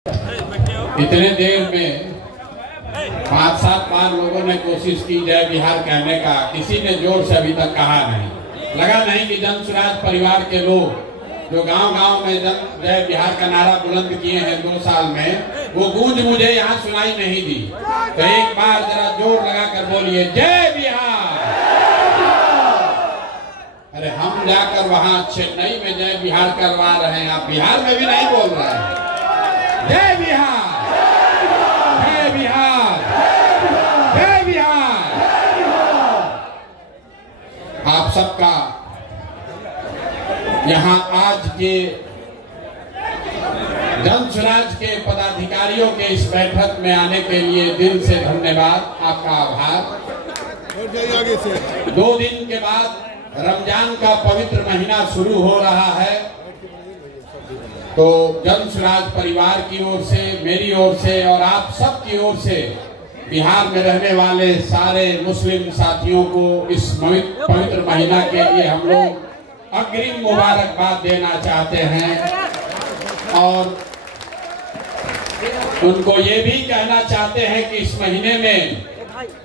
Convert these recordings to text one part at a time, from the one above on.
इतने देर में 5-7 बार लोगों ने कोशिश की जय बिहार कहने का, किसी ने जोर से अभी तक कहा नहीं। लगा नहीं कि जन स्वराज परिवार के लोग जो गांव-गांव में जय बिहार का नारा बुलंद किए हैं 2 साल में, वो गूंज मुझे यहाँ सुनाई नहीं दी। तो एक बार जरा जोर लगा कर बोलिए जय बिहार। अरे हम जाकर वहां चेन्नई में जय बिहार करवा रहे हैं, आप बिहार में भी नहीं बोल रहे हैं। जय बिहार, जय बिहार, जय बिहार। आप सबका यहाँ आज के जन स्वराज के पदाधिकारियों के इस बैठक में आने के लिए दिल से धन्यवाद, आपका आभार। 2 दिन के बाद रमजान का पवित्र महीना शुरू हो रहा है, तो जन स्वराज परिवार की ओर से, मेरी ओर से और आप सब की ओर से बिहार में रहने वाले सारे मुस्लिम साथियों को इस पवित्र महीना के लिए हम लोग अग्रिम मुबारकबाद देना चाहते हैं और उनको ये भी कहना चाहते हैं कि इस महीने में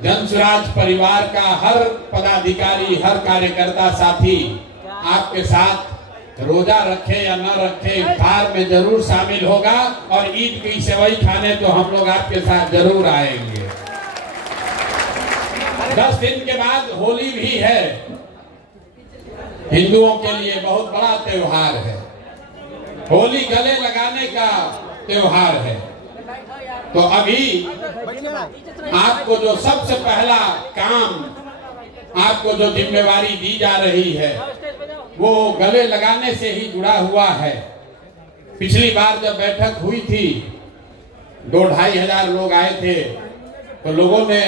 जन स्वराज परिवार का हर पदाधिकारी, हर कार्यकर्ता साथी आपके साथ रोजा रखे या न रखे इफ्तार में जरूर शामिल होगा और ईद की सेवई खाने तो हम लोग आपके साथ जरूर आएंगे। 10 दिन के बाद होली भी है, हिंदुओं के लिए बहुत बड़ा त्योहार है। होली गले लगाने का त्योहार है। तो अभी आपको जो सबसे पहला काम, आपको जो जिम्मेवारी दी जा रही है वो गले लगाने से ही जुड़ा हुआ है। पिछली बार जब बैठक हुई थी 2-2.5 हजार लोग आए थे, तो लोगों ने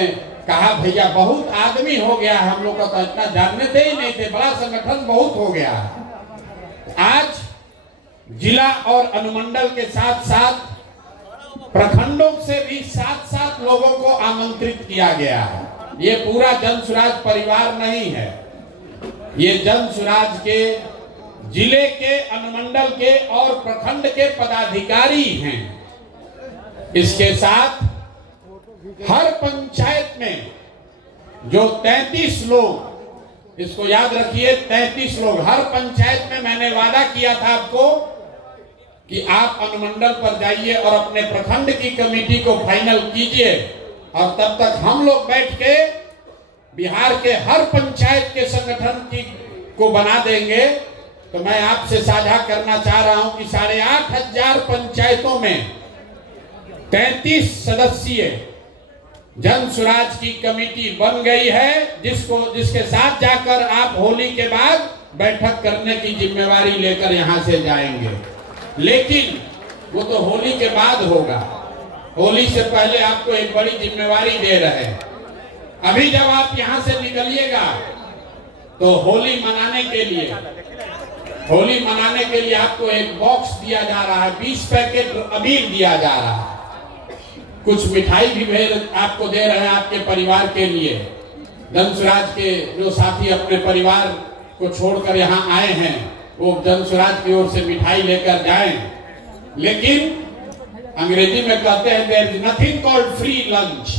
कहा भैया बहुत आदमी हो गया, हम लोग तो इतना जानने थे ही नहीं थे, बड़ा संगठन बहुत हो गया। आज जिला और अनुमंडल के साथ साथ प्रखंडों से भी 7-7 लोगों को आमंत्रित किया गया है। ये पूरा जन स्वराज परिवार नहीं है, ये जन स्वराज के जिले के, अनुमंडल के और प्रखंड के पदाधिकारी हैं। इसके साथ हर पंचायत में जो 33 लोग, इसको याद रखिए 33 लोग, हर पंचायत में मैंने वादा किया था आपको कि आप अनुमंडल पर जाइए और अपने प्रखंड की कमेटी को फाइनल कीजिए और तब तक हम लोग बैठ के बिहार के हर पंचायत के संगठन को बना देंगे। तो मैं आपसे साझा करना चाह रहा हूं कि 8,500 पंचायतों में 33 सदस्यीय जन स्वराज की कमेटी बन गई है, जिसके साथ जाकर आप होली के बाद बैठक करने की जिम्मेवारी लेकर यहां से जाएंगे। लेकिन वो तो होली के बाद होगा, होली से पहले आपको एक बड़ी जिम्मेवारी दे रहे हैं। अभी जब आप यहां से निकलिएगा तो होली मनाने के लिए आपको एक बॉक्स दिया जा रहा है, 20 पैकेट अबीर दिया जा रहा है, कुछ मिठाई भी आपको दे रहे हैं आपके परिवार के लिए। जन स्वराज के जो साथी अपने परिवार को छोड़कर यहाँ आए हैं वो जन स्वराज की ओर से मिठाई लेकर जाएं। लेकिन अंग्रेजी में कहते हैं there is nothing called free lunch.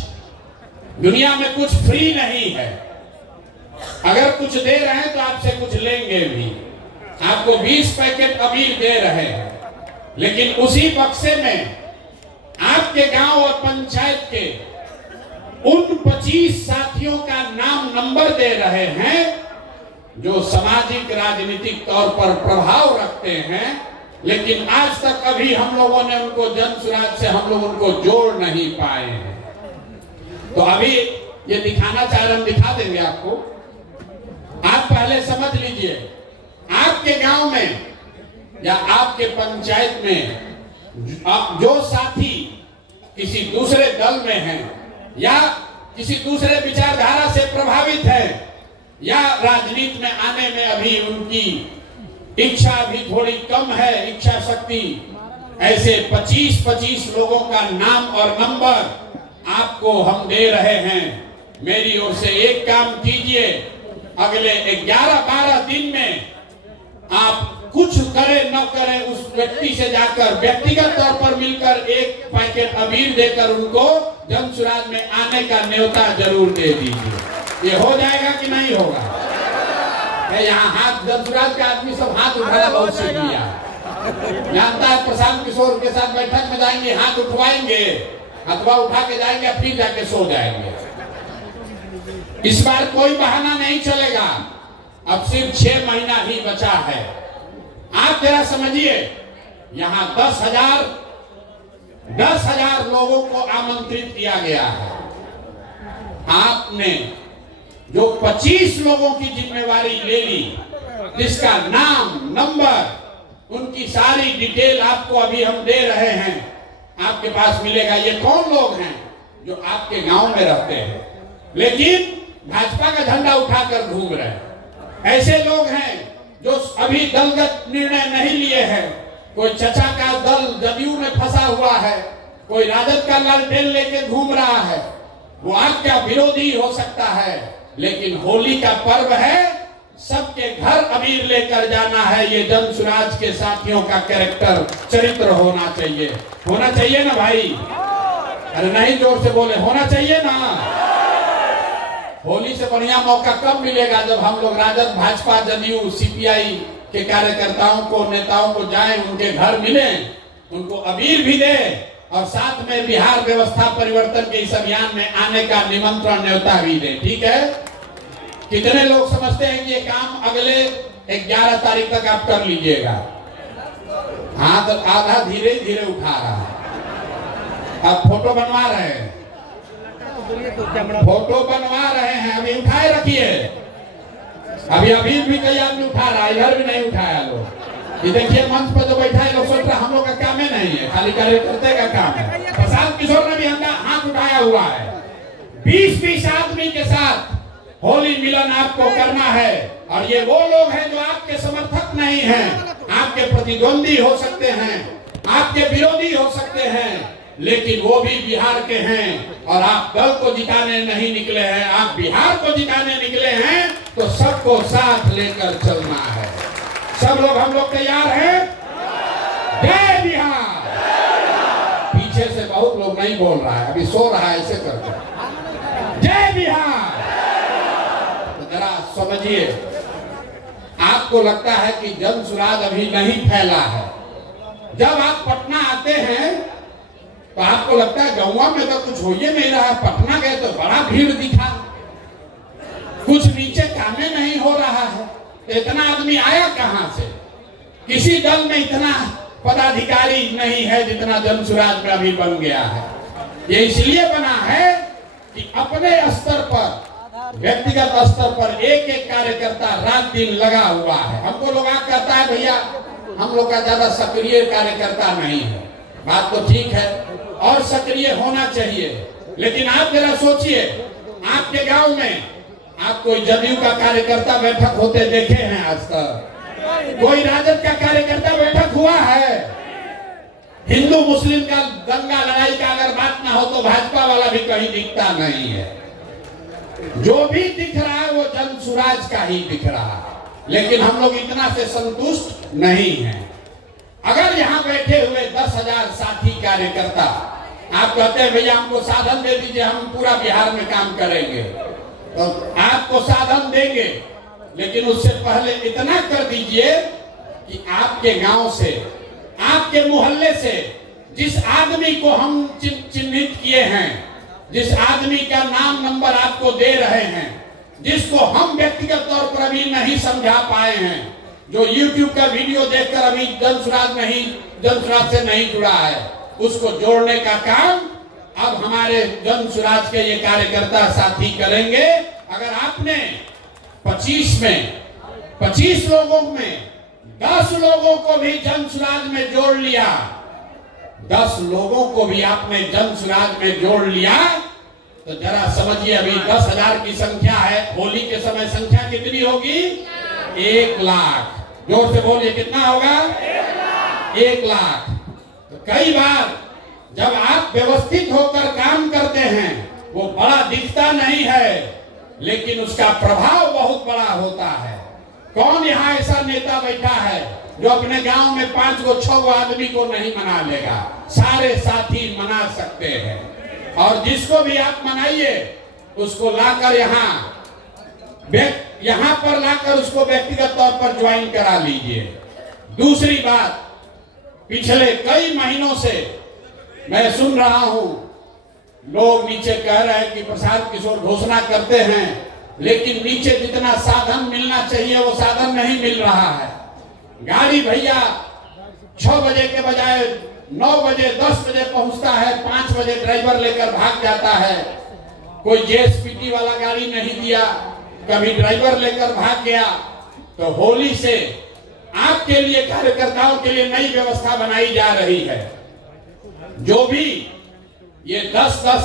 दुनिया में कुछ फ्री नहीं है, अगर कुछ दे रहे हैं तो आपसे कुछ लेंगे भी। आपको 20 पैकेट अबीर दे रहे हैं, लेकिन उसी बक्से में आपके गांव और पंचायत के उन 25 साथियों का नाम नंबर दे रहे हैं जो सामाजिक राजनीतिक तौर पर प्रभाव रखते हैं, लेकिन आज तक अभी हम लोगों ने उनको जन स्वराज से हम लोग उनको जोड़ नहीं पाए हैं। तो अभी ये दिखाना चाह रहे, हम दिखा देंगे आपको। आप पहले समझ लीजिए, आपके गांव में या आपके पंचायत में जो साथी किसी दूसरे दल में हैं या किसी दूसरे विचारधारा से प्रभावित है या राजनीति में आने में अभी उनकी इच्छा भी थोड़ी कम है, इच्छा शक्ति, ऐसे 25 लोगों का नाम और नंबर आपको हम दे रहे हैं। मेरी ओर से एक काम कीजिए, अगले 11-12 दिन में आप कुछ करे न करे उस व्यक्ति से जाकर व्यक्तिगत तौर पर मिलकर एक पैकेट अबीर देकर उनको जनसुराज में आने का न्योता जरूर दे दीजिए। ये हो जाएगा कि नहीं होगा? यहाँ हाथ जनसुराज के आदमी सब हाथ उठाना बहुत सीख लिया, जानता है। प्रशांत किशोर के साथ बैठक में जाएंगे, हाथ उठवाएंगे, अथवा उठा के जाएंगे, फिर जाके सो जाएंगे। इस बार कोई बहाना नहीं चलेगा। अब सिर्फ 6 महीना ही बचा है। आप जरा समझिए, यहाँ 10,000 लोगों को आमंत्रित किया गया है। आपने जो 25 लोगों की जिम्मेवारी ले ली, जिसका नाम, नंबर, उनकी सारी डिटेल आपको अभी हम दे रहे हैं, आपके पास मिलेगा। ये कौन लोग हैं जो आपके गांव में रहते हैं लेकिन भाजपा का झंडा उठाकर घूम रहे हैं? ऐसे लोग हैं जो अभी दलगत निर्णय नहीं लिए हैं। कोई चचा का दल जदयू में फंसा हुआ है, कोई राजद का लालटेन लेके घूम रहा है। वो आपका विरोधी हो सकता है, लेकिन होली का पर्व है, सबके घर अबीर लेकर जाना है। ये जनसुराज के साथियों का कैरेक्टर, चरित्र होना चाहिए। होना चाहिए ना भाई? अरे नहीं, जोर से बोले, होना चाहिए ना। होली से बढ़िया मौका कब मिलेगा? जब हम लोग राजद, भाजपा, जदयू, सीपीआई के कार्यकर्ताओं को, नेताओं को जाएं, उनके घर मिलें, उनको अबीर भी दें और साथ में बिहार व्यवस्था परिवर्तन के इस अभियान में आने का निमंत्रण, न्योता भी दें। ठीक है? कितने लोग समझते हैं कि ये काम अगले 11 तारीख तक आप कर लीजिएगा? हाथ आधा धीरे धीरे उठा रहा है। अब फोटो बनवा रहे हैं, फोटो बनवा रहे हैं, अभी उठाए रखिए। अभी भी कई आदमी उठा रहा है, इधर भी नहीं उठाया लोग। ये देखिए मंच पर जो बैठा है, लोग सोच रहे हम लोग का काम ही नहीं है, खाली कार्यकर्ता का काम है। प्रशांत किशोर ने भी हाथ उठाया हुआ है। 20-20 आदमी के साथ होली मिलन आपको करना है। और ये वो लोग हैं जो आपके समर्थक नहीं हैं, आपके प्रतिद्वंदी हो सकते हैं, आपके विरोधी हो सकते हैं, लेकिन वो भी बिहार के हैं। और आप दल को जिताने नहीं निकले हैं, आप बिहार को जिताने निकले हैं। तो सबको साथ लेकर चलना है। सब लोग, हम लोग तैयार हैं? जय बिहार। पीछे से बहुत लोग नहीं बोल रहा है, अभी सो रहा है, ऐसे करके जय बिहार। तो जरा समझिए, आपको लगता है कि जनसुराज अभी नहीं फैला है। जब आप पटना आते हैं तो आपको लगता है गौवा में तो कुछ हो ही नहीं रहा है। पटना गए तो बड़ा भीड़ दिखा, कुछ नीचे कामे नहीं हो रहा है। तो इतना आदमी आया कहां से? किसी दल में इतना पदाधिकारी नहीं है जितना जनसुराज में अभी बन गया है। ये इसलिए बना है कि अपने स्तर पर, व्यक्तिगत स्तर पर एक एक कार्यकर्ता रात दिन लगा हुआ है। हमको लोग कहता है भैया हम लोग का ज्यादा सक्रिय कार्यकर्ता नहीं है। बात तो ठीक है और सक्रिय होना चाहिए, लेकिन आप जरा सोचिए, आपके गांव में आप कोई जदयू का कार्यकर्ता बैठक होते देखे हैं आज तक? कोई राजद का कार्यकर्ता बैठक हुआ है? हिंदू मुस्लिम का दंगा लड़ाई का अगर बात ना हो तो भाजपा वाला भी कहीं दिखता नहीं है। जो भी दिख रहा है वो जनसुराज का ही दिख रहा है। लेकिन हम लोग इतना से संतुष्ट नहीं हैं। अगर यहाँ बैठे हुए 10,000 साथी कार्यकर्ता आप कहते हैं भैया हमको साधन दे दीजिए, हम पूरा बिहार में काम करेंगे, तो आपको साधन देंगे, लेकिन उससे पहले इतना कर दीजिए कि आपके गांव से, आपके मोहल्ले से जिस आदमी को हम चिन्हित किए हैं, जिस आदमी का नाम नंबर आपको दे रहे हैं, जिसको हम व्यक्तिगत तौर पर अभी नहीं समझा पाए हैं, जो YouTube का वीडियो देखकर अभी जनसुराज से नहीं जुड़ा है, उसको जोड़ने का काम अब हमारे जनसुराज के ये कार्यकर्ता साथी करेंगे। अगर आपने 25 लोगों में 10 लोगों को भी जनसुराज में जोड़ लिया, 10 लोगों को भी आपने जनसुराज में जोड़ लिया, तो जरा समझिए अभी 10,000 की संख्या है। होली के समय संख्या कितनी होगी? 1 लाख। जोर से बोलिए, कितना होगा? 1 लाख। तो कई बार जब आप व्यवस्थित होकर काम करते हैं, वो बड़ा दिखता नहीं है, लेकिन उसका प्रभाव बहुत बड़ा होता है। कौन यहाँ ऐसा नेता बैठा है जो अपने गांव में 5 गो 6 गो आदमी को नहीं मना लेगा, सारे साथी मना सकते हैं। और जिसको भी आप मनाइए उसको लाकर यहाँ पर लाकर उसको व्यक्तिगत तौर पर ज्वाइन करा लीजिए। दूसरी बात, पिछले कई महीनों से मैं सुन रहा हूं, लोग नीचे कह रहे हैं कि प्रशांत किशोर घोषणा करते हैं, लेकिन नीचे जितना साधन मिलना चाहिए वो साधन नहीं मिल रहा है। गाड़ी भैया 6 बजे के बजाय 9 बजे 10 बजे पहुंचता है, 5 बजे ड्राइवर लेकर भाग जाता है। कोई जेएसपीटी वाला गाड़ी नहीं दिया, कभी ड्राइवर लेकर भाग गया। तो होली से आपके लिए, कार्यकर्ताओं के लिए नई व्यवस्था बनाई जा रही है। जो भी ये 10-10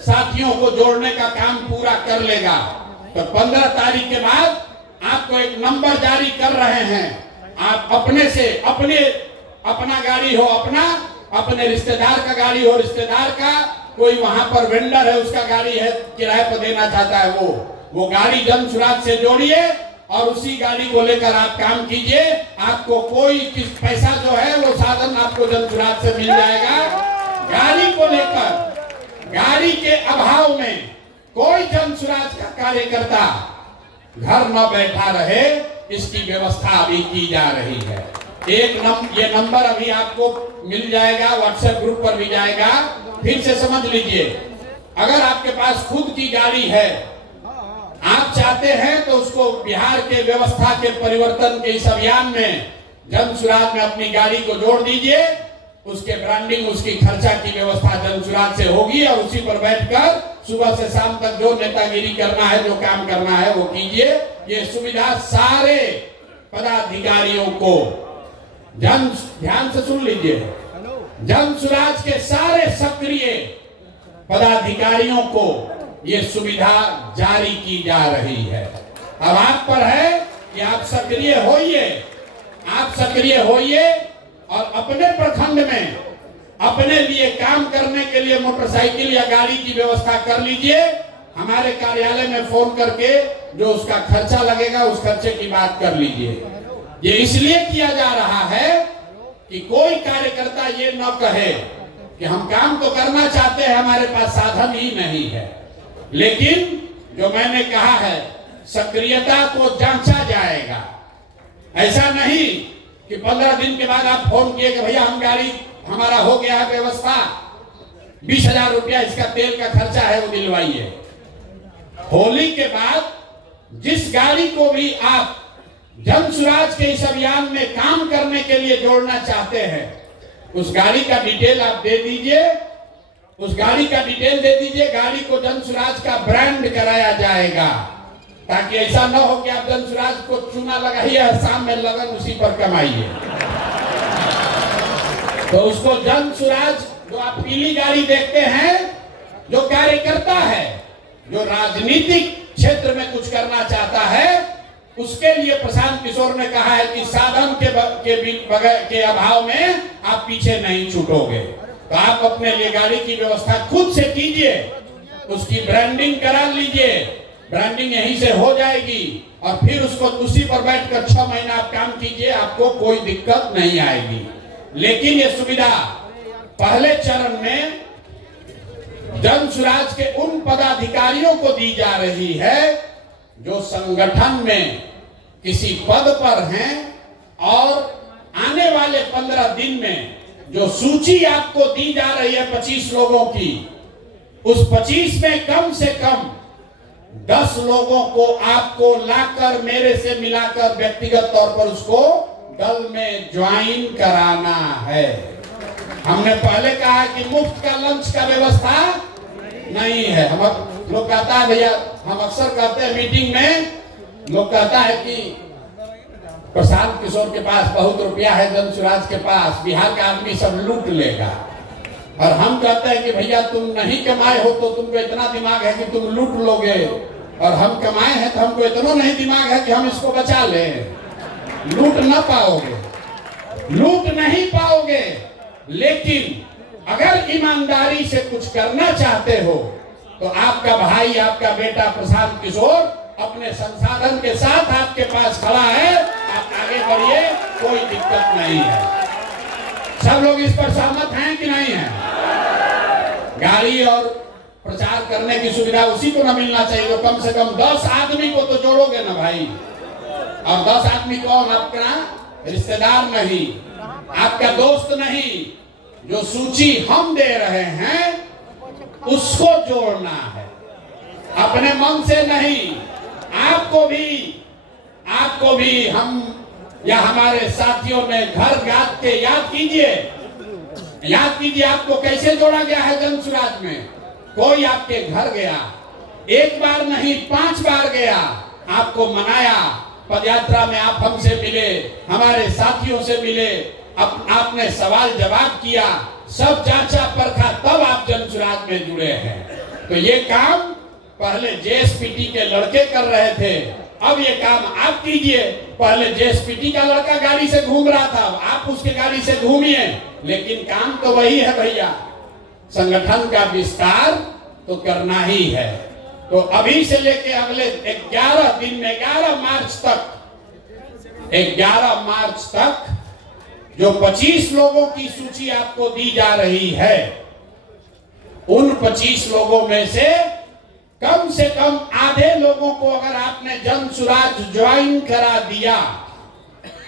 साथियों को जोड़ने का काम पूरा कर लेगा तो 15 तारीख के बाद आपको एक नंबर जारी कर रहे हैं। आप अपने से अपना गाड़ी हो अपना, अपने रिश्तेदार का गाड़ी हो रिश्तेदार का, कोई वहां पर वेंडर है उसका गाड़ी है किराए पर देना चाहता है, वो गाड़ी जन सुराज से जोड़िए और उसी गाड़ी को लेकर आप काम कीजिए। आपको कोई पैसा जो है वो साधन आपको जन सुराज से मिल जाएगा। गाड़ी को लेकर, गाड़ी के अभाव में कोई जन सुराज का कार्यकर्ता घर न बैठा रहे, इसकी व्यवस्था अभी की जा रही है। ये नंबर अभी आपको मिल जाएगा, व्हाट्सएप ग्रुप पर भी जाएगा। फिर से समझ लीजिए, अगर आपके पास खुद की गाड़ी है, आप चाहते हैं तो उसको बिहार के व्यवस्था के परिवर्तन के इस अभियान में जन सुराज में अपनी गाड़ी को जोड़ दीजिए। उसके ब्रांडिंग, उसकी खर्चा की व्यवस्था जन सुराज से होगी और उसी पर बैठकर सुबह से शाम तक जो नेतागिरी करना है, जो काम करना है वो कीजिए। ये सुविधा सारे पदाधिकारियों को, ध्यान से सुन लीजिए, जन सुराज के सारे सक्रिय पदाधिकारियों को ये सुविधा जारी की जा रही है। अब आप पर है कि आप सक्रिय होइए और अपने प्रखंड में अपने लिए काम करने के लिए मोटरसाइकिल या गाड़ी की व्यवस्था कर लीजिए। हमारे कार्यालय में फोन करके जो उसका खर्चा लगेगा उस खर्चे की बात कर लीजिए। ये इसलिए किया जा रहा है कि कोई कार्यकर्ता ये न कहे कि हम काम तो करना चाहते हैं, हमारे पास साधन ही नहीं है। लेकिन जो मैंने कहा है, सक्रियता को जांचा जाएगा। ऐसा नहीं कि 15 दिन के बाद आप फोन किए कि भैया हम गाड़ी, हमारा हो गया है व्यवस्था, 20,000 रुपया इसका तेल का खर्चा है वो दिलवाइए। होली के बाद जिस गाड़ी को भी आप जन सुराज के इस अभियान में काम करने के लिए जोड़ना चाहते हैं, उस गाड़ी का डिटेल आप दे दीजिए, गाड़ी को जन सुराज का ब्रांड कराया जाएगा, ताकि ऐसा न हो कि आप जन सुराज को चूना लगाइए और शाम में लगन उसी पर कमाइए। तो उसको जन सुराज, जो आप पीली गाड़ी देखते हैं, जो कार्यकर्ता है, जो राजनीतिक क्षेत्र में कुछ करना चाहता है, उसके लिए प्रशांत किशोर ने कहा है कि साधन के अभाव में आप पीछे नहीं छूटोगे। तो आप अपने लिए गाड़ी की व्यवस्था खुद से कीजिए, उसकी ब्रांडिंग करा लीजिए, ब्रांडिंग यहीं से हो जाएगी और फिर उसको उसी पर बैठकर 6 महीना आप काम कीजिए, आपको कोई दिक्कत नहीं आएगी। लेकिन ये सुविधा पहले चरण में जन सुराज के उन पदाधिकारियों को दी जा रही है जो संगठन में किसी पद पर हैं और आने वाले 15 दिन में जो सूची आपको दी जा रही है 25 लोगों की, उस 25 में कम से कम 10 लोगों को आपको लाकर मेरे से मिलाकर व्यक्तिगत तौर पर उसको दल में ज्वाइन कराना है। हमने पहले कहा कि मुफ्त का लंच का व्यवस्था नहीं है। हम लोग कहता है भैया, हम अक्सर कहते हैं मीटिंग में, लोग कहता है कि प्रशांत किशोर के पास बहुत रुपया है, जन सुराज के पास, बिहार का आदमी सब लूट लेगा। और हम कहते हैं कि भैया तुम नहीं कमाए हो तो तुमको इतना दिमाग है कि तुम लूट लोगे, और हम कमाए हैं तो हमको इतना नहीं दिमाग है कि हम इसको बचा लें। लूट न पाओगे, लूट नहीं पाओगे, लेकिन अगर ईमानदारी से कुछ करना चाहते हो तो आपका भाई, आपका बेटा प्रशांत किशोर अपने संसाधन के साथ आपके पास खड़ा है। आप आगे बढ़िए। कोई दिक्कत नहीं है। सब लोग इस पर सहमत हैं कि नहीं है? गाड़ी और प्रचार करने की सुविधा उसी को ना मिलना चाहिए, तो कम से कम 10 आदमी को तो जोड़ोगे ना भाई। और 10 आदमी कौन? आपका रिश्तेदार नहीं, आपका दोस्त नहीं, जो सूची हम दे रहे हैं उसको जोड़ना है, अपने मन से नहीं। आपको भी हम या हमारे साथियों ने घर याद के याद कीजिए आपको कैसे जोड़ा गया है जन सुराज में। कोई आपके घर गया, एक बार नहीं 5 बार गया, आपको मनाया, पदयात्रा में आप हमसे मिले, हमारे साथियों से मिले, आपने सवाल जवाब किया, सब जांचा परखा, तब आप जन सुराज में जुड़े हैं। तो ये काम पहले जेएसपीटी के लड़के कर रहे थे, अब ये काम आप कीजिए। पहले जेएसपीटी का लड़का गाड़ी से घूम रहा था, आप उसके गाड़ी से घूमिए, लेकिन काम तो वही है भैया, संगठन का विस्तार तो करना ही है। तो अभी से लेके अगले 11 दिन में 11 मार्च तक जो 25 लोगों की सूची आपको दी जा रही है, उन 25 लोगों में से कम आधे लोगों को अगर आपने जन सुराज ज्वाइन करा दिया,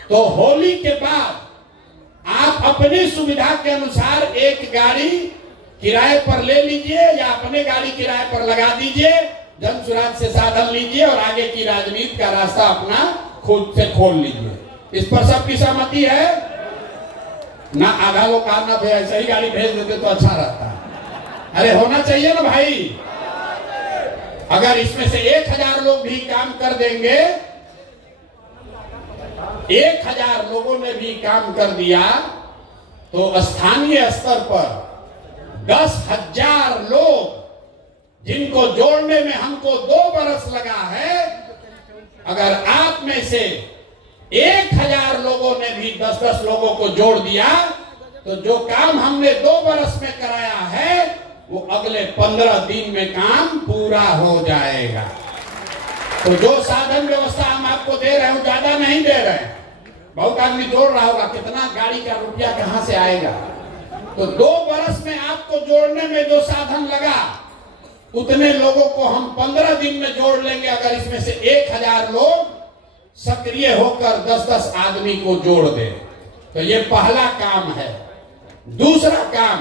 तो होली के बाद आप अपनी सुविधा के अनुसार एक गाड़ी किराए पर ले लीजिए या अपने गाड़ी किराए पर लगा दीजिए, जन सुराज से साधन लीजिए और आगे की राजनीति का रास्ता अपना खुद से खोल लीजिए। इस पर सबकी सहमति है ना? आधा लोग कहना भाई ऐसे ही गाड़ी भेज देते तो अच्छा रहता। अरे होना चाहिए ना भाई। अगर इसमें से 1000 लोग भी काम कर देंगे, 1000 लोगों ने भी काम कर दिया, तो स्थानीय स्तर पर 10,000 लोग, जिनको जोड़ने में हमको 2 बरस लगा है, अगर आप में से 1000 लोगों ने भी 10-10 लोगों को जोड़ दिया, तो जो काम हमने 2 बरस में कराया है वो अगले 15 दिन में काम पूरा हो जाएगा। तो जो साधन व्यवस्था हम आपको दे रहे हैं ज्यादा नहीं दे रहे हैं। बहुत आदमी जोड़ रहा होगा कितना गाड़ी का रुपया कहां से आएगा, तो 2 बरस में आपको जोड़ने में जो साधन लगा, उतने लोगों को हम 15 दिन में जोड़ लेंगे, अगर इसमें से 1000 लोग सक्रिय होकर 10-10 आदमी को जोड़ दे। तो ये पहला काम है। दूसरा काम,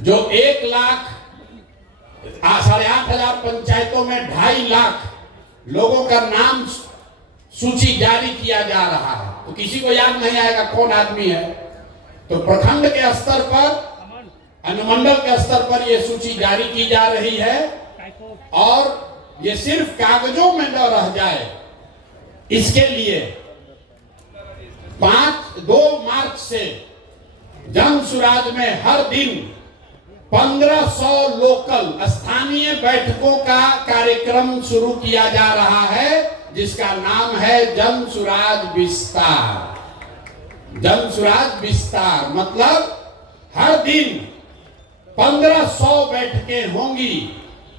जो 1 लाख 8,500 पंचायतों में 2.5 लाख लोगों का नाम सूची जारी किया जा रहा है, तो किसी को याद नहीं आएगा कौन आदमी है। तो प्रखंड के स्तर पर, अनुमंडल के स्तर पर यह सूची जारी की जा रही है, और ये सिर्फ कागजों में न रह जाए, इसके लिए 2 मार्च से जन सुराज में हर दिन 1500 लोकल स्थानीय बैठकों का कार्यक्रम शुरू किया जा रहा है, जिसका नाम है जन सुराज विस्तार। जन सुराज विस्तार मतलब हर दिन 1500 बैठकें होंगी।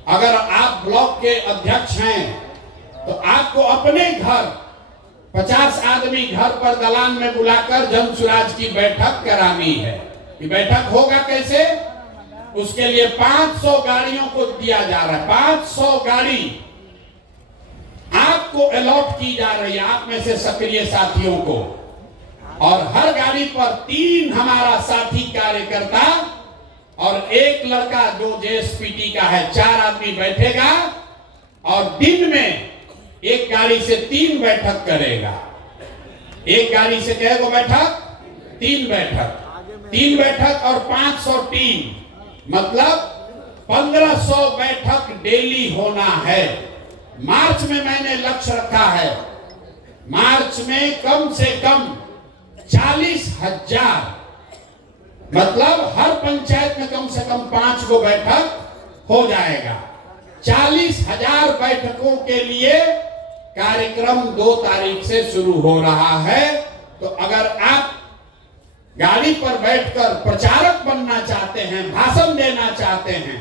अगर आप ब्लॉक के अध्यक्ष हैं तो आपको अपने घर 50 आदमी घर पर दलान में बुलाकर जन सुराज की बैठक करानी है। ये बैठक होगा कैसे? उसके लिए 500 गाड़ियों को दिया जा रहा है। 500 गाड़ी आपको अलॉट की जा रही है, आप में से सक्रिय साथियों को, और हर गाड़ी पर 3 हमारा साथी कार्यकर्ता और 1 लड़का जो जेएसपीटी का है, 4 आदमी बैठेगा और दिन में एक गाड़ी से 3 बैठक करेगा। एक गाड़ी से कहेगा बैठक, 3 बैठक, 3 बैठक और 500 टीम, मतलब 1500 बैठक डेली होना है। मार्च में मैंने लक्ष्य रखा है, मार्च में कम से कम 40,000, मतलब हर पंचायत में कम से कम 5 गो बैठक हो जाएगा। 40,000 बैठकों के लिए कार्यक्रम 2 तारीख से शुरू हो रहा है। तो अगर आप गाड़ी पर बैठकर प्रचारक बनना चाहते हैं, भाषण देना चाहते हैं,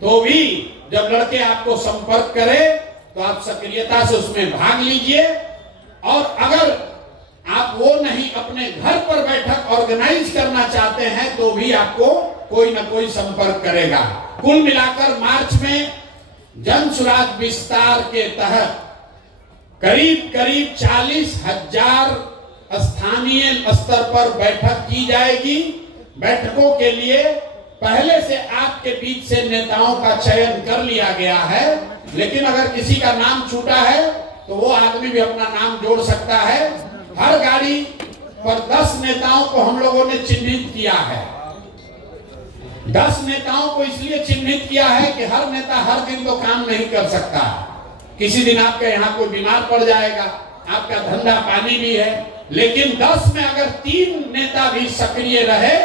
तो भी जब लड़के आपको संपर्क करें तो आप सक्रियता से उसमें भाग लीजिए। और अगर आप आप वो नहीं अपने घर पर बैठक ऑर्गेनाइज करना चाहते हैं तो भी आपको कोई ना कोई संपर्क करेगा। कुल मिलाकर मार्च में जन सुराज विस्तार के तहत करीब करीब 40,000 स्थानीय स्तर पर बैठक की जाएगी। बैठकों के लिए पहले से आपके बीच से नेताओं का चयन कर लिया गया है, लेकिन अगर किसी का नाम छूटा है तो वो आदमी भी अपना नाम जोड़ सकता है। हर गाड़ी पर 10 नेताओं को हम लोगों ने चिन्हित किया है। 10 नेताओं को इसलिए चिन्हित किया है कि हर नेता हर दिन तो काम नहीं कर सकता। किसी दिन आपके यहाँ कोई बीमार पड़ जाएगा, आपका धंधा पानी भी है, लेकिन 10 में अगर 3 नेता भी सक्रिय रहे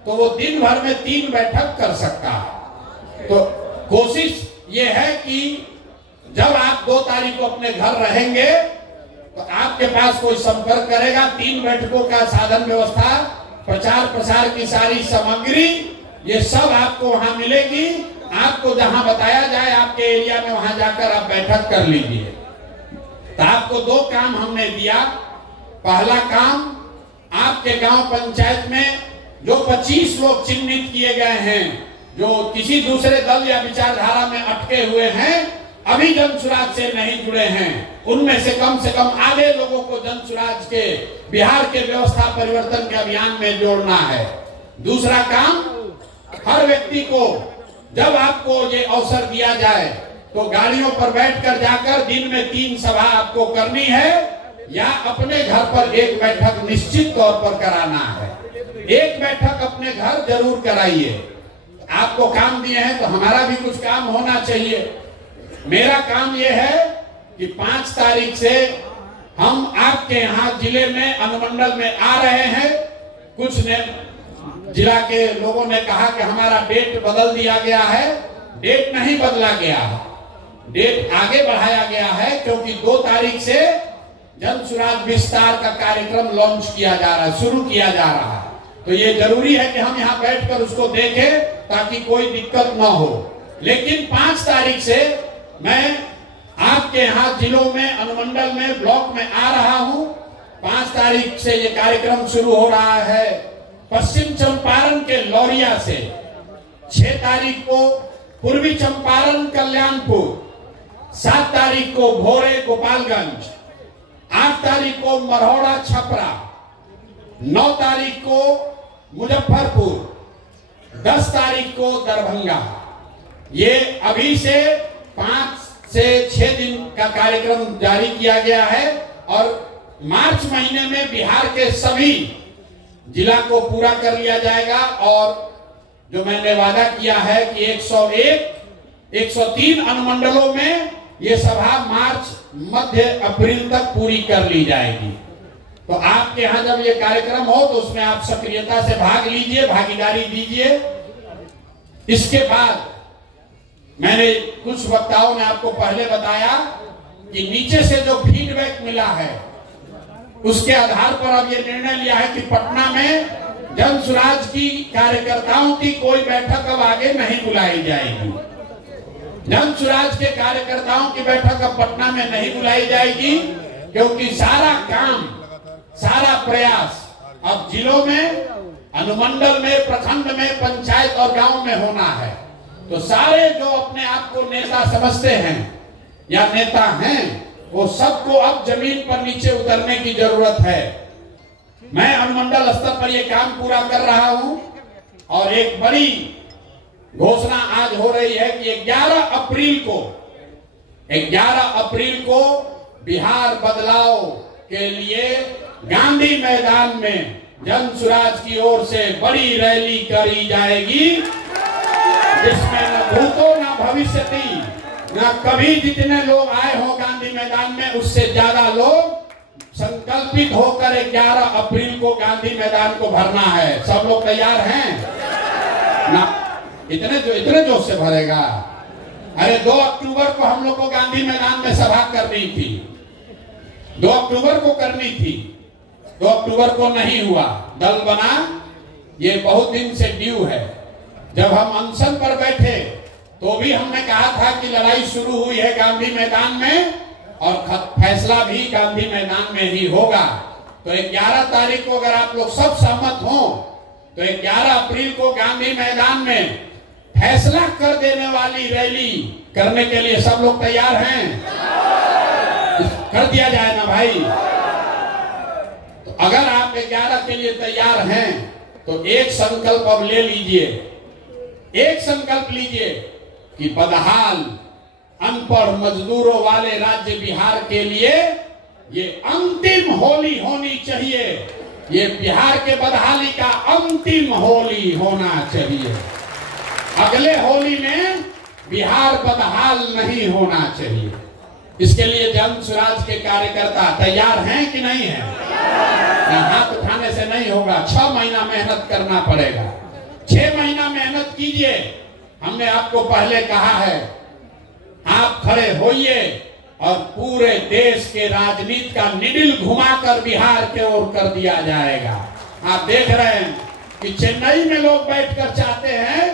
तो वो दिन भर में 3 बैठक कर सकता है। तो कोशिश ये है कि जब आप 2 तारीख को अपने घर रहेंगे तो आपके पास कोई संपर्क करेगा। 3 बैठकों का साधन व्यवस्था, प्रचार प्रसार की सारी सामग्री, ये सब आपको वहां मिलेगी। आपको जहां बताया जाए आपके एरिया में वहां जाकर आप बैठक कर लीजिए। तो आपको 2 काम हमने दिया। पहला काम, आपके गांव पंचायत में जो 25 लोग चिन्हित किए गए हैं, जो किसी दूसरे दल या विचारधारा में अटके हुए हैं, अभी जन सुराज से नहीं जुड़े हैं, उनमें से कम आधे लोगों को जन सुराज के बिहार के व्यवस्था परिवर्तन के अभियान में जोड़ना है। दूसरा काम, हर व्यक्ति को जब आपको ये अवसर दिया जाए तो गाड़ियों पर बैठकर जाकर दिन में 3 सभा आपको करनी है या अपने घर पर एक बैठक निश्चित तौर पर कराना है। एक बैठक अपने घर जरूर कराइए। आपको काम दिए हैं तो हमारा भी कुछ काम होना चाहिए। मेरा काम यह है कि 5 तारीख से हम आपके यहाँ जिले में अनुमंडल में आ रहे हैं। कुछ ने जिला के लोगों ने कहा कि हमारा डेट बदल दिया गया है। डेट नहीं बदला गया है, डेट आगे बढ़ाया गया है, क्योंकि 2 तारीख से जन सुराज विस्तार का कार्यक्रम लॉन्च किया जा रहा है, शुरू किया जा रहा है। तो ये जरूरी है कि हम यहाँ बैठकर उसको देखें ताकि कोई दिक्कत ना हो। लेकिन 5 तारीख से मैं आपके यहाँ जिलों में, अनुमंडल में, ब्लॉक में आ रहा हूँ। 5 तारीख से ये कार्यक्रम शुरू हो रहा है पश्चिम चंपारण के लौरिया से। 6 तारीख को पूर्वी चंपारण कल्याणपुर, 7 तारीख को भोरे गोपालगंज, 8 तारीख को मरौड़ा छपरा, 9 तारीख को मुजफ्फरपुर, 10 तारीख को दरभंगा। ये अभी से 5 से 6 दिन का कार्यक्रम जारी किया गया है और मार्च महीने में बिहार के सभी जिला को पूरा कर लिया जाएगा। और जो मैंने वादा किया है कि 103 अनुमंडलों में ये सभा मार्च मध्य अप्रैल तक पूरी कर ली जाएगी। तो आपके यहाँ जब ये कार्यक्रम हो तो उसमें आप सक्रियता से भाग लीजिए, भागीदारी दीजिए। इसके बाद मैंने कुछ वक्ताओं ने आपको पहले बताया कि नीचे से जो फीडबैक मिला है उसके आधार पर अब ये निर्णय लिया है कि पटना में जन सुराज की कार्यकर्ताओं की कोई बैठक अब आगे नहीं बुलाई जाएगी। जन सुराज के कार्यकर्ताओं की बैठक अब पटना में नहीं बुलाई जाएगी, क्योंकि सारा काम, सारा प्रयास अब जिलों में, अनुमंडल में, प्रखंड में, पंचायत और गांव में होना है। तो सारे जो अपने आप को नेता समझते हैं या नेता हैं, वो सबको अब जमीन पर नीचे उतरने की जरूरत है। मैं अनुमंडल स्तर पर ये काम पूरा कर रहा हूं और एक बड़ी घोषणा आज हो रही है कि 11 अप्रैल को बिहार बदलाव के लिए गांधी मैदान में जन सुराज की ओर से बड़ी रैली करी जाएगी, जिसमें न भूतो न भविष्यति, न कभी जितने लोग आए हो गांधी मैदान में उससे ज्यादा लोग संकल्पित होकर 11 अप्रैल को गांधी मैदान को भरना है। सब लोग तैयार हैं ना? इतने जोश से भरेगा। अरे 2 अक्टूबर को हम लोग को गांधी मैदान में सभा करनी थी, 2 अक्टूबर को करनी थी, 2 अक्टूबर को नहीं हुआ। दल बना, ये बहुत दिन से ड्यू है। जब हम अनशन पर बैठे तो भी हमने कहा था कि लड़ाई शुरू हुई है गांधी मैदान में और फैसला भी गांधी मैदान में ही होगा। तो 11 तारीख को अगर आप लोग सब सहमत हो तो 11 अप्रैल को गांधी मैदान में फैसला कर देने वाली रैली करने के लिए सब लोग तैयार हैं? कर दिया जाए ना भाई। तो अगर आप 11 के लिए तैयार हैं तो एक संकल्प अब ले लीजिए, एक संकल्प लीजिए कि बदहाल अनपढ़ मजदूरों वाले राज्य बिहार के लिए ये अंतिम होली होनी चाहिए। ये बिहार के बदहाली का अंतिम होली होना चाहिए। अगले होली में बिहार बदहाल नहीं होना चाहिए। इसके लिए जन स्वराज के कार्यकर्ता तैयार हैं कि नहीं है? हाथ उठाने से नहीं होगा, 6 महीना मेहनत करना पड़ेगा। 6 महीना मेहनत कीजिए। हमने आपको पहले कहा है, आप खड़े होइए और पूरे देश के राजनीति का निडिल घुमाकर बिहार के ओर कर दिया जाएगा। आप देख रहे हैं कि चेन्नई में लोग बैठकर चाहते हैं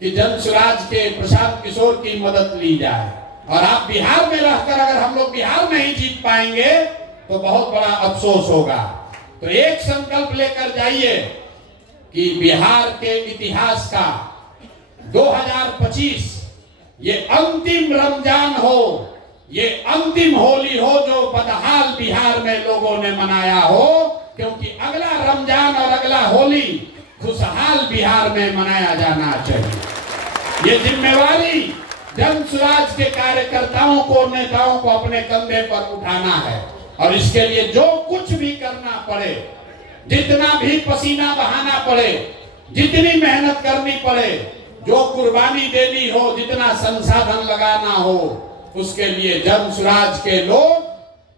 कि जन स्वराज के प्रशांत किशोर की मदद ली जाए, और आप बिहार में रहकर अगर हम लोग बिहार नहीं जीत पाएंगे तो बहुत बड़ा अफसोस होगा। तो एक संकल्प लेकर जाइए कि बिहार के इतिहास का 2025 ये अंतिम रमजान हो, ये अंतिम होली हो जो बदहाल बिहार में लोगों ने मनाया हो, क्योंकि अगला रमजान और अगला होली खुशहाल बिहार में मनाया जाना चाहिए। ये जिम्मेवारी जन स्वराज के कार्यकर्ताओं को, नेताओं को अपने कंधे पर उठाना है, और इसके लिए जो कुछ भी करना पड़े, जितना भी पसीना बहाना पड़े, जितनी मेहनत करनी पड़े, जो कुर्बानी देनी हो, जितना संसाधन लगाना हो, उसके लिए जन स्वराज के लोग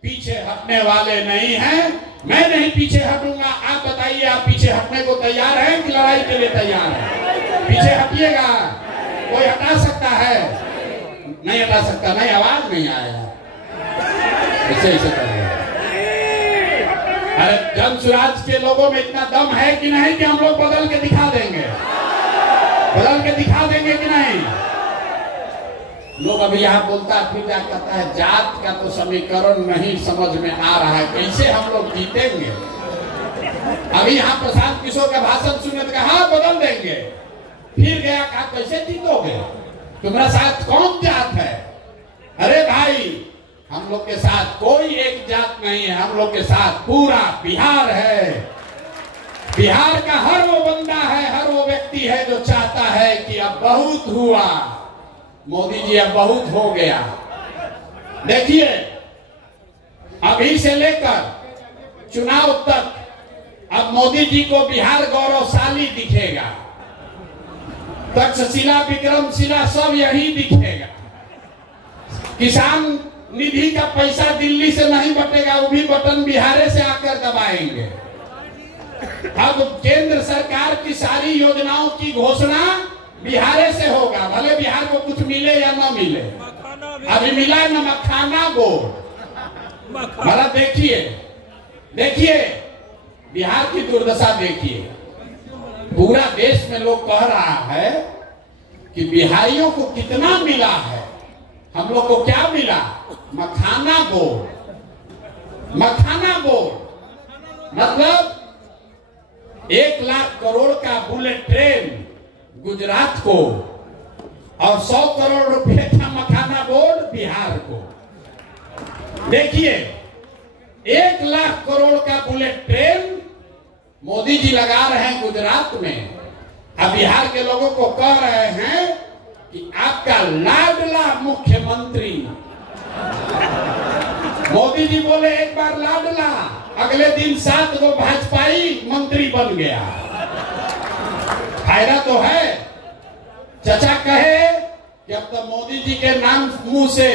पीछे हटने वाले नहीं हैं। मैं नहीं पीछे हटूंगा। आप बताइए, आप पीछे हटने को तैयार हैं कि लड़ाई के लिए तैयार हैं? पीछे हटिएगा। कोई हटा सकता है? नहीं हटा सकता। नहीं, आवाज नहीं आएगा। ऐसे करेगा। अरे जन स्वराज के लोगों में इतना दम है कि नहीं कि हम लोग बदल के दिखा देंगे? बदल के दिखा देंगे कि नहीं? लोग अभी यहाँ बोलता है, फिर क्या कहता है, जात का तो समीकरण नहीं समझ में आ रहा है, कैसे हम लोग जीतेंगे? अभी यहाँ प्रशांत किशोर का भाषण सुने तो कहा बदल देंगे, फिर गया कहा कैसे जीतोगे? तुम्हारा साथ कौन जात है? अरे भाई, हम लोग के साथ कोई एक जात नहीं है, हम लोग के साथ पूरा बिहार है। बिहार का हर वो बंदा है, हर वो व्यक्ति है जो चाहता है कि अब बहुत हुआ, मोदी जी अब बहुत हो गया। देखिए, अभी से लेकर चुनाव तक अब मोदी जी को बिहार गौरवशाली दिखेगा। तक्षशिला, विक्रमशिला सब यही दिखेगा। किसान निधि का पैसा दिल्ली से नहीं बटेगा, वो भी बटन बिहार से आकर दबाएंगे। अब केंद्र सरकार की सारी योजनाओं की घोषणा बिहार से होगा, भले बिहार को कुछ मिले या न मिले। अभी मिला न मखाना बोर्ड। भला देखिए, देखिए बिहार की दुर्दशा देखिए। पूरा देश में लोग कह रहा है कि बिहारियों को कितना मिला है, हम लोग को क्या मिला? मखाना बोर्ड। मखाना बोर्ड मतलब 1 लाख करोड़ का बुलेट ट्रेन गुजरात को, और 100 करोड़ रुपए का मखाना बोर्ड बिहार को। देखिए, 1 लाख करोड़ का बुलेट ट्रेन मोदी जी लगा रहे हैं गुजरात में। अब बिहार के लोगों को कह रहे हैं कि आपका लाडला मुख्यमंत्री, मोदी जी बोले एक बार लाडला, अगले दिन 7 गो भाजपाई मंत्री बन गया। फायदा तो है। चचा कहे कि अब तो मोदी जी के नाम मुंह से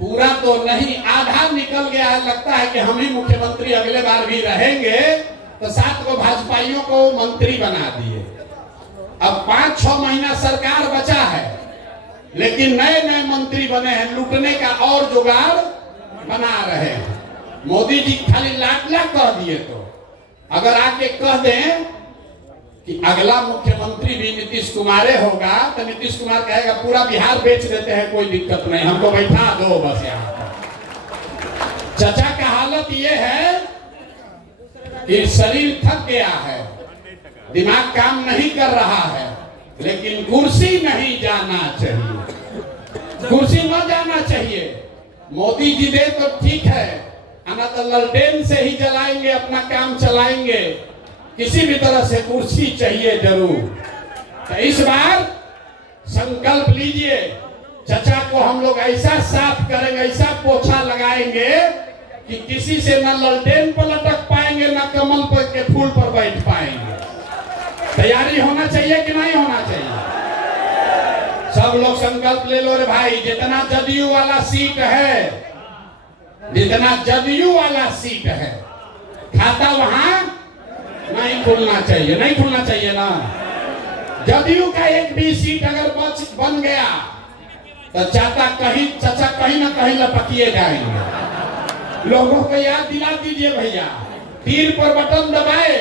पूरा तो नहीं, आधा निकल गया है, लगता है कि हम ही मुख्यमंत्री अगले बार भी रहेंगे, तो 7 को भाजपाइयों को मंत्री बना दिए। अब 5-6 महीना सरकार बचा है, लेकिन नए नए मंत्री बने हैं, लूटने का और जुगाड़ बना रहे हैं। मोदी जी खाली लाडला कह दिए, तो अगर आके कह दें कि अगला मुख्यमंत्री भी नीतीश कुमार होगा, तो नीतीश कुमार कहेगा पूरा बिहार बेच देते हैं, कोई दिक्कत नहीं, हमको बैठा दो बस यहाँ। चचा का हालत ये है कि शरीर थक गया है, दिमाग काम नहीं कर रहा है, लेकिन कुर्सी नहीं जाना चाहिए, कुर्सी न जाना चाहिए। मोदी जी दे तो ठीक है, आना तो ललटेन से ही जलाएंगे, अपना काम चलाएंगे, किसी भी तरह से कुर्सी चाहिए जरूर। तो इस बार संकल्प लीजिए, चचा को हम लोग ऐसा साफ करेंगे, ऐसा पोछा लगाएंगे कि किसी से न ललटेन पर लटक पाएंगे, न कमल पर के फूल पर बैठ पाएंगे। तैयारी होना चाहिए कि नहीं होना चाहिए? सब लोग संकल्प ले लो रे भाई। जितना जदयू वाला सीट है, जितना जदयू वाला सीट है, खाता वहां नहीं खुलना चाहिए, नहीं खुलना चाहिए ना। जदयू का एक भी सीट अगर बन गया तो चचा कहीं ना कहीं लपकिए जाएंगे। लोगों को याद दिला दीजिए भैया, तीर पर बटन दबाए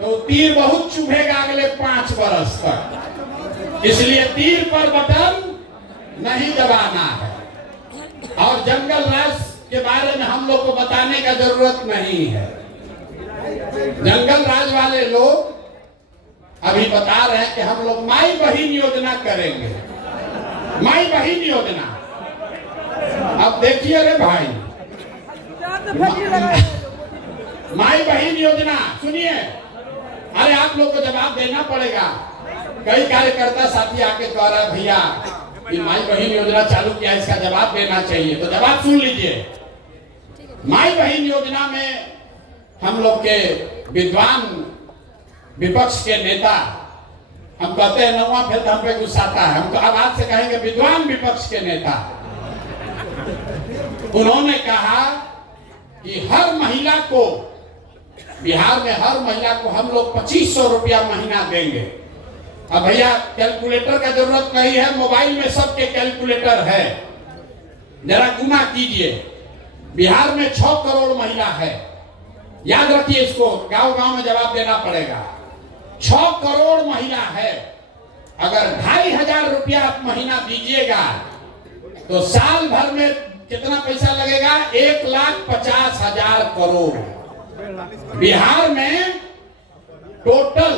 तो तीर बहुत चुभेगा अगले 5 वर्ष तक, इसलिए तीर पर बटन नहीं दबाना है। और जंगल राज के बारे में हम लोग को बताने का जरूरत नहीं है। जंगल राज वाले लोग अभी बता रहे हैं कि हम लोग माई बहिन योजना करेंगे, माई बहिन योजना। अब देखिए रे भाई, माई बहिन योजना सुनिए, अरे आप लोग को जवाब देना पड़ेगा। कई कार्यकर्ता साथी आके कह रहा है भैया कि माई बहिन योजना चालू किया, इसका जवाब देना चाहिए। तो जवाब सुन लीजिए। माई बहिन योजना में हम लोग के विद्वान विपक्ष के नेता, हम कहते हैं नौवां फिर हम पे गुस्साता है, हम आवाज से कहेंगे विद्वान विपक्ष के नेता, उन्होंने कहा कि हर महिला को, बिहार में हर महिला को हम लोग 2500 रुपया महीना देंगे। अब भैया कैलकुलेटर का जरूरत नहीं है, मोबाइल में सबके कैलकुलेटर है, जरा गुना कीजिए। बिहार में 6 करोड़ महिला है, याद रखिए इसको, गांव गांव में जवाब देना पड़ेगा। 6 करोड़ महिला है, अगर 2500 रुपया आप महीना दीजिएगा तो साल भर में कितना पैसा लगेगा? 1,50,000 करोड़। बिहार में टोटल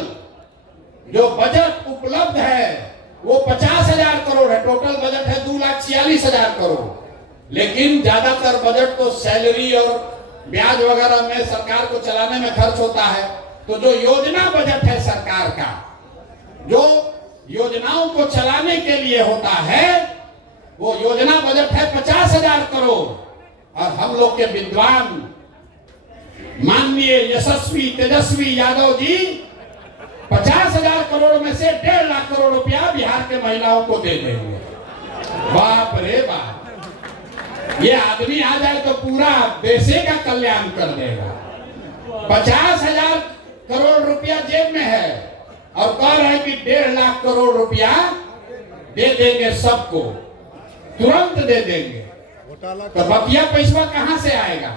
जो बजट उपलब्ध है वो 50,000 करोड़ है, टोटल बजट है 2,46,000 करोड़। लेकिन ज्यादातर बजट तो सैलरी और ब्याज वगैरह में सरकार को चलाने में खर्च होता है। तो जो योजना बजट है सरकार का, जो योजनाओं को चलाने के लिए होता है, वो योजना बजट है 50,000 करोड़। और हम लोग के विद्वान माननीय यशस्वी तेजस्वी यादव जी 50,000 करोड़ में से 1.5 लाख करोड़ रुपया बिहार के महिलाओं को दे देंगे। बाप रे बाप, ये आदमी आ जाए तो पूरा देश का कल्याण कर देगा। 50,000 करोड़ रुपया जेब में है और कह रहे हैं कि 1.5 लाख करोड़ रुपया दे देंगे, सबको तुरंत दे देंगे। तो बकिया पैसा कहां से आएगा?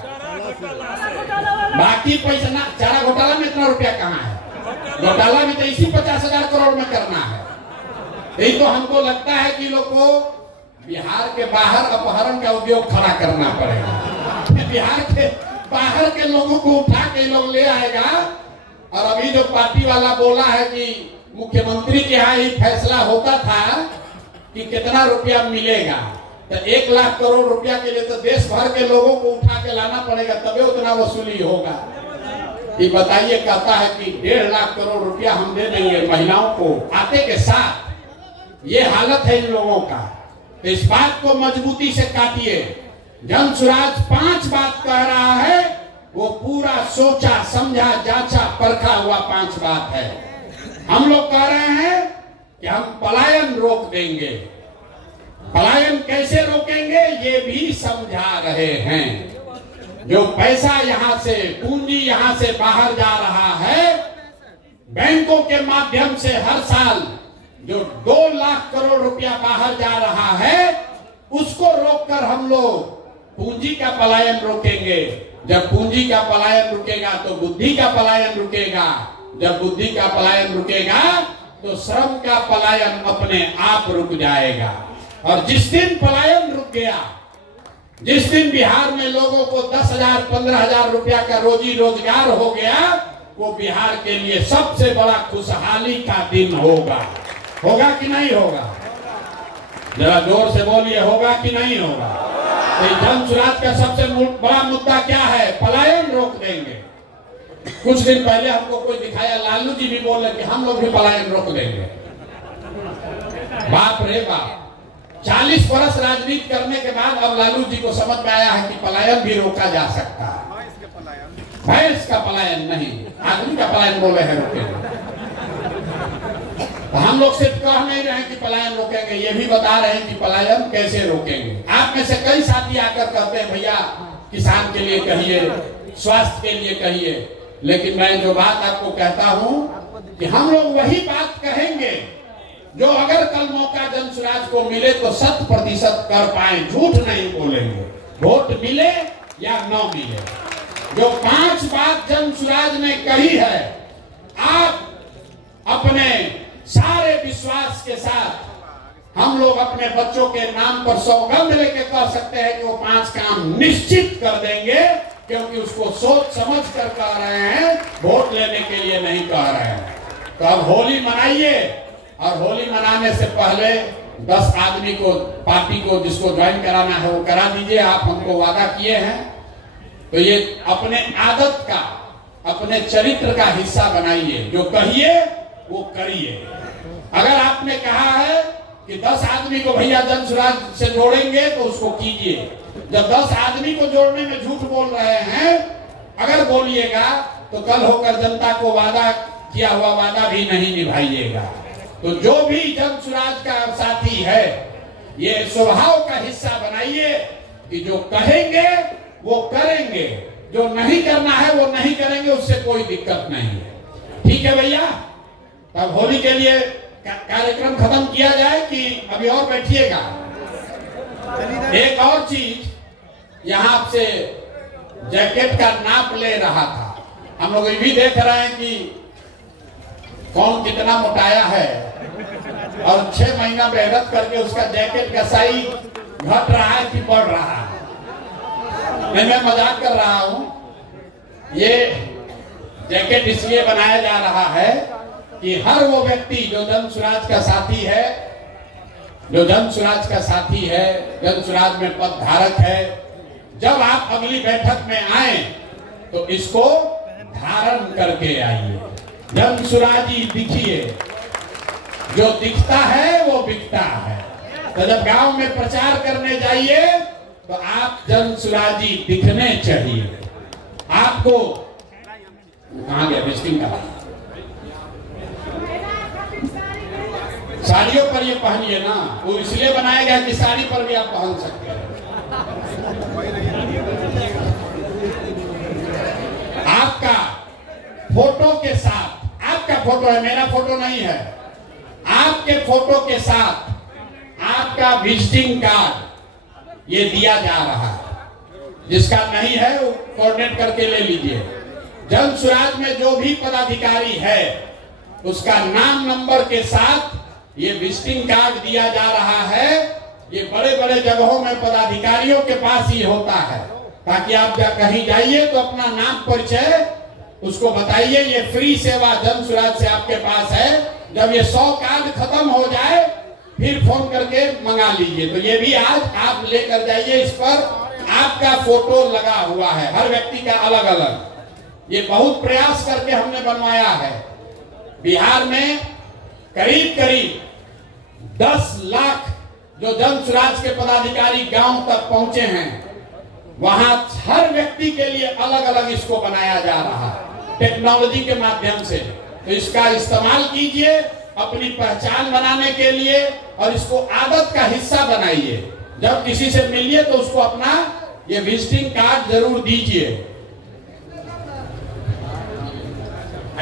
बाकी पैसा ना, चारा घोटाला में इतना रुपया कहां है? घोटाला में तो इसी 50,000 करोड़ में करना है। यही तो हमको लगता है कि लोग को बिहार के बाहर अपहरण का उद्योग खड़ा करना पड़ेगा। बिहार के बाहर के लोगों को उठा के लोग ले आएगा। और अभी जो पार्टी वाला बोला है कि मुख्यमंत्री के यहाँ ही फैसला होता था कि कितना रुपया मिलेगा, तो 1 लाख करोड़ रुपया के लिए तो देश भर के लोगों को उठा के लाना पड़ेगा, तभी उतना वसूली होगा। ये बताइए, कहता है कि 1.5 लाख करोड़ रुपया हम दे देंगे महिलाओं को आते के साथ। ये हालत है इन लोगों का। तो इस बात को मजबूती से काटिए। जन सुराज 5 बात कह रहा है, वो पूरा सोचा समझा जांचा परखा हुआ 5 बात है। हम लोग कह रहे हैं कि हम पलायन रोक देंगे। पलायन कैसे रोकेंगे ये भी समझा रहे हैं। जो पैसा यहाँ से, पूंजी यहाँ से बाहर जा रहा है, बैंकों के माध्यम से हर साल जो 2 लाख करोड़ रुपया बाहर जा रहा है, उसको रोककर हम लोग पूंजी का पलायन रोकेंगे। जब पूंजी का पलायन रुकेगा तो बुद्धि का पलायन रुकेगा। जब बुद्धि का पलायन रुकेगा तो श्रम का पलायन अपने आप रुक जाएगा। और जिस दिन पलायन रुक गया जिस दिन बिहार में लोगों को 10,000 15,000 रुपया का रोजी रोजगार हो गया, वो बिहार के लिए सबसे बड़ा खुशहाली का दिन होगा। होगा कि नहीं होगा? जरा जोर से बोलिए, होगा कि नहीं होगा? तो जन सुराज का सबसे बड़ा मुद्दा क्या है? पलायन रोक देंगे। कुछ दिन पहले हमको कोई दिखाया, लालू जी भी बोल रहे कि हम लोग भी पलायन रोक देंगे। बाप रे बाप, 40 वर्ष राजनीति करने के बाद अब लालू जी को समझ में आया है कि पलायन भी रोका जा सकता है। भैंस का पलायन नहीं, आदमी का पलायन बोले हैं रोकेंगे। तो हम लोग सिर्फ कह नहीं रहे कि पलायन रोकेंगे, ये भी बता रहे हैं कि पलायन कैसे रोकेंगे। आप में से कई साथी आकर कहते हैं भैया किसान के लिए कहिए, स्वास्थ्य के लिए कहिए, लेकिन मैं जो बात आपको कहता हूं कि हम लोग वही बात कहेंगे जो अगर कल मौका जन सुराज को मिले तो 100% कर पाए, झूठ नहीं बोलेंगे। वोट मिले या न मिले, जो 5 बात जन सुराज ने कही है, आप अपने सारे विश्वास के साथ हम लोग अपने बच्चों के नाम पर सौगंध लेके कह सकते हैं कि वो 5 काम निश्चित कर देंगे, क्योंकि उसको सोच समझ कर कह रहे हैं, वोट लेने के लिए नहीं कह रहे हैं। तो अब होली मनाइए, और होली मनाने से पहले 10 आदमी को, पार्टी को जिसको ज्वाइन कराना है वो करा दीजिए। आप हमको वादा किए हैं, तो ये अपने आदत का, अपने चरित्र का हिस्सा बनाइए। जो कहिए वो करिए। अगर आपने कहा है कि 10 आदमी को भैया जन सुराज से जोड़ेंगे तो उसको कीजिए। जब 10 आदमी को जोड़ने में झूठ बोल रहे हैं, अगर बोलिएगा तो कल होकर जनता को वादा किया हुआ वादा भी नहीं निभाइएगा। तो जो भी जन सुराज का साथी है, ये स्वभाव का हिस्सा बनाइए कि जो कहेंगे वो करेंगे, जो नहीं करना है वो नहीं करेंगे, उससे कोई दिक्कत नहीं है। ठीक है भैया? तब होली के लिए कार्यक्रम खत्म किया जाए कि अभी और बैठिएगा? एक और चीज, यहाँ आपसे जैकेट का नाप ले रहा था। हम लोग ये भी देख रहे हैं कि कौन कितना मोटाया है, और 6 महीना मेहनत करके उसका जैकेट का साइज घट रहा है कि बढ़ रहा है। मैं मजाक कर रहा हूं। ये जैकेट इसलिए बनाया जा रहा है कि हर वो व्यक्ति जो जन सुराज का साथी है, जन सुराज में पद धारक है, जब आप अगली बैठक में आए तो इसको धारण करके आइए। जन सुराजी दिखिए, जो दिखता है वो बिकता है। तो जब गांव में प्रचार करने जाइए तो आप जन सुराजी दिखने चाहिए। आपको कहां गया विजिटिंग का? साड़ियों पर ये पहनिए ना, वो इसलिए बनाया गया कि साड़ी पर भी आप पहन सकते हैं। आपका फोटो के साथ, आपका फोटो है, मेरा फोटो नहीं है, आपके फोटो के साथ आपका विजिटिंग कार्ड ये दिया जा रहा है। जिसका नहीं है वो कोऑर्डिनेट करके ले लीजिए। जन सुराज में जो भी पदाधिकारी है उसका नाम नंबर के साथ ये विजिटिंग कार्ड दिया जा रहा है। ये बड़े बड़े जगहों में पदाधिकारियों के पास ही होता है, ताकि आप कहीं जाइए तो अपना नाम परिचय उसको बताइए। ये फ्री सेवा जन सुराज से आपके पास है। जब ये 100 कार्ड खत्म हो जाए फिर फोन करके मंगा लीजिए। तो ये भी आज आप लेकर जाइए। इस पर आपका फोटो लगा हुआ है, हर व्यक्ति का अलग अलग। ये बहुत प्रयास करके हमने बनवाया है। बिहार में करीब करीब 10 लाख जो जन सुराज के पदाधिकारी गांव तक पहुंचे हैं, वहां हर व्यक्ति के लिए अलग अलग इसको बनाया जा रहा है टेक्नोलॉजी के माध्यम से। तो इसका इस्तेमाल कीजिए अपनी पहचान बनाने के लिए, और इसको आदत का हिस्सा बनाइए। जब किसी से मिलिए तो उसको अपना ये विजिटिंग कार्ड जरूर दीजिए।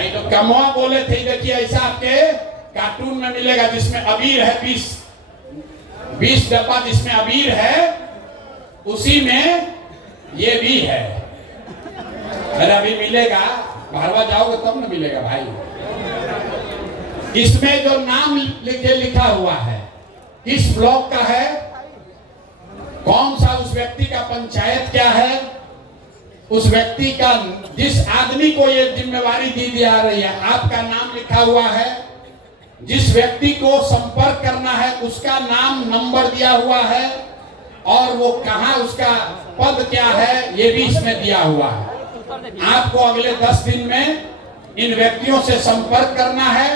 तो कमवा बोले थे, देखिए ऐसा आपके कार्टून में मिलेगा जिसमें अबीर है, 20 डब्बा जिसमें अबीर है, उसी में ये भी है। अरे अभी मिलेगा, भारवा जाओगे तब न मिलेगा भाई। इसमें जो नाम लिखा हुआ है, किस ब्लॉक का है, कौन सा उस व्यक्ति का पंचायत क्या है, उस व्यक्ति का, जिस आदमी को ये जिम्मेवारी दी जा रही है, आपका नाम लिखा हुआ है, जिस व्यक्ति को संपर्क करना है उसका नाम नंबर दिया हुआ है, और वो कहाँ, उसका पद क्या है, ये भी इसमें दिया हुआ है। आपको अगले 10 दिन में इन व्यक्तियों से संपर्क करना है,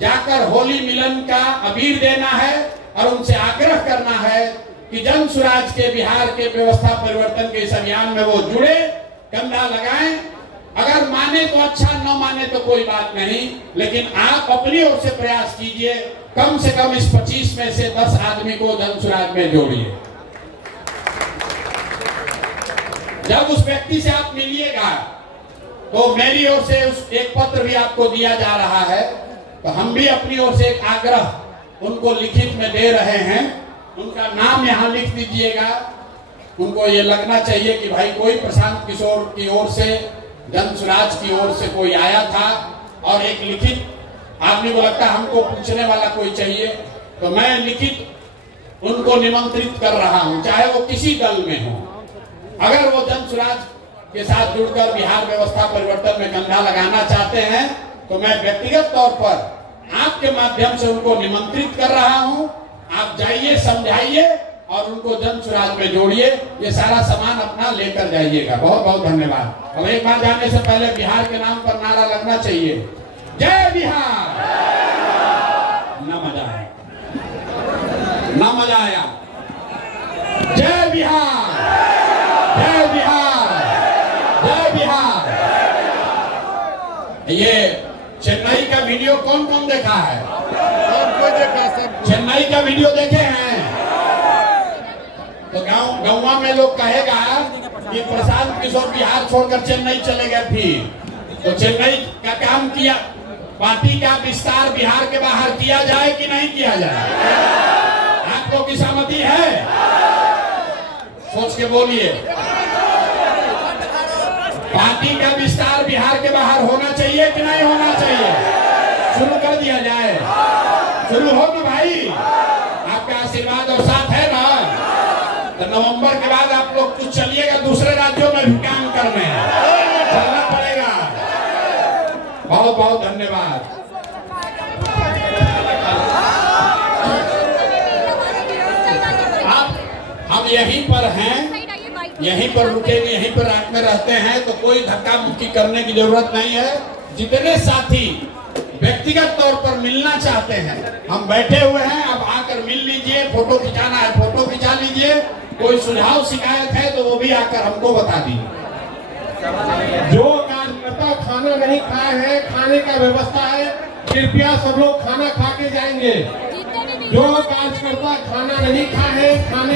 जाकर होली मिलन का अबीर देना है और उनसे आग्रह करना है कि जन सुराज के बिहार के व्यवस्था परिवर्तन के इस अभियान में वो जुड़े, कंधा लगाएं। अगर माने तो अच्छा, न माने तो कोई बात नहीं, लेकिन आप अपनी ओर से प्रयास कीजिए, कम से कम इस 25 में से 10 आदमी को जन सुराज में जोड़िए। जब उस व्यक्ति से आप मिलिएगा तो मेरी ओर से उस एक पत्र भी आपको दिया जा रहा है, तो हम भी अपनी ओर से एक आग्रह उनको लिखित में दे रहे हैं। उनका नाम यहाँ लिख दीजिएगा। उनको ये लगना चाहिए कि भाई कोई प्रशांत किशोर की ओर से, जन सुराज की ओर से कोई आया था, और एक लिखित, आदमी को लगता है हमको पूछने वाला कोई चाहिए, तो मैं लिखित उनको निमंत्रित कर रहा हूं, चाहे वो किसी दल में हो। अगर वो जन सुराज के साथ जुड़कर बिहार व्यवस्था परिवर्तन में कंधा लगाना चाहते हैं, तो मैं व्यक्तिगत तौर पर आपके माध्यम से उनको निमंत्रित कर रहा हूं। आप जाइए, समझाइए और उनको जन सुराज में जोड़िए। ये सारा सामान अपना लेकर जाइएगा। बहुत बहुत धन्यवाद। और एक बार जाने से पहले बिहार के नाम पर नारा लगना चाहिए, जय बिहार। ना मजा आया, ना मजा आया। जय बिहार, जय बिहार, जय बिहार। ये चेन्नई का वीडियो कौन कौन देखा है? सबको देखा, सब चेन्नई का वीडियो देखे हैं? तो गाँव में लोग कहेगा कि प्रशांत किशोर बिहार छोड़कर चेन्नई चले गए। फिर तो चेन्नई का काम किया, पार्टी का विस्तार बिहार के बाहर किया जाए कि नहीं किया जाए? आपको की सहमति है? सोच के बोलिए। पार्टी का विस्तार बिहार के बाहर होना चाहिए कि नहीं होना चाहिए? शुरू कर दिया जाए। शुरू हो ना भाई, आपका आशीर्वाद और साथ है ना? तो नवंबर के बाद आप लोग कुछ चलिएगा दूसरे राज्यों में भी काम करने, चलना पड़ेगा। बहुत बहुत धन्यवाद। हम यहीं पर हैं, यहीं पर रुकेंगे, यहीं पर रात में रहते हैं, तो कोई धक्का मुक्की करने की जरूरत नहीं है। जितने साथी व्यक्तिगत तौर पर मिलना चाहते हैं, हम बैठे हुए हैं, अब आकर मिल लीजिए। फोटो खिंचाना है फोटो खिंचा लीजिए। कोई सुझाव शिकायत है तो वो भी आकर हमको बता दीजिए। जो कार्यकर्ता खाना नहीं खाए हैं, खाने का व्यवस्था है, सब लोग खाना खा के जाएंगे। जो कार्यकर्ता खाना नहीं खाए हैं, खाने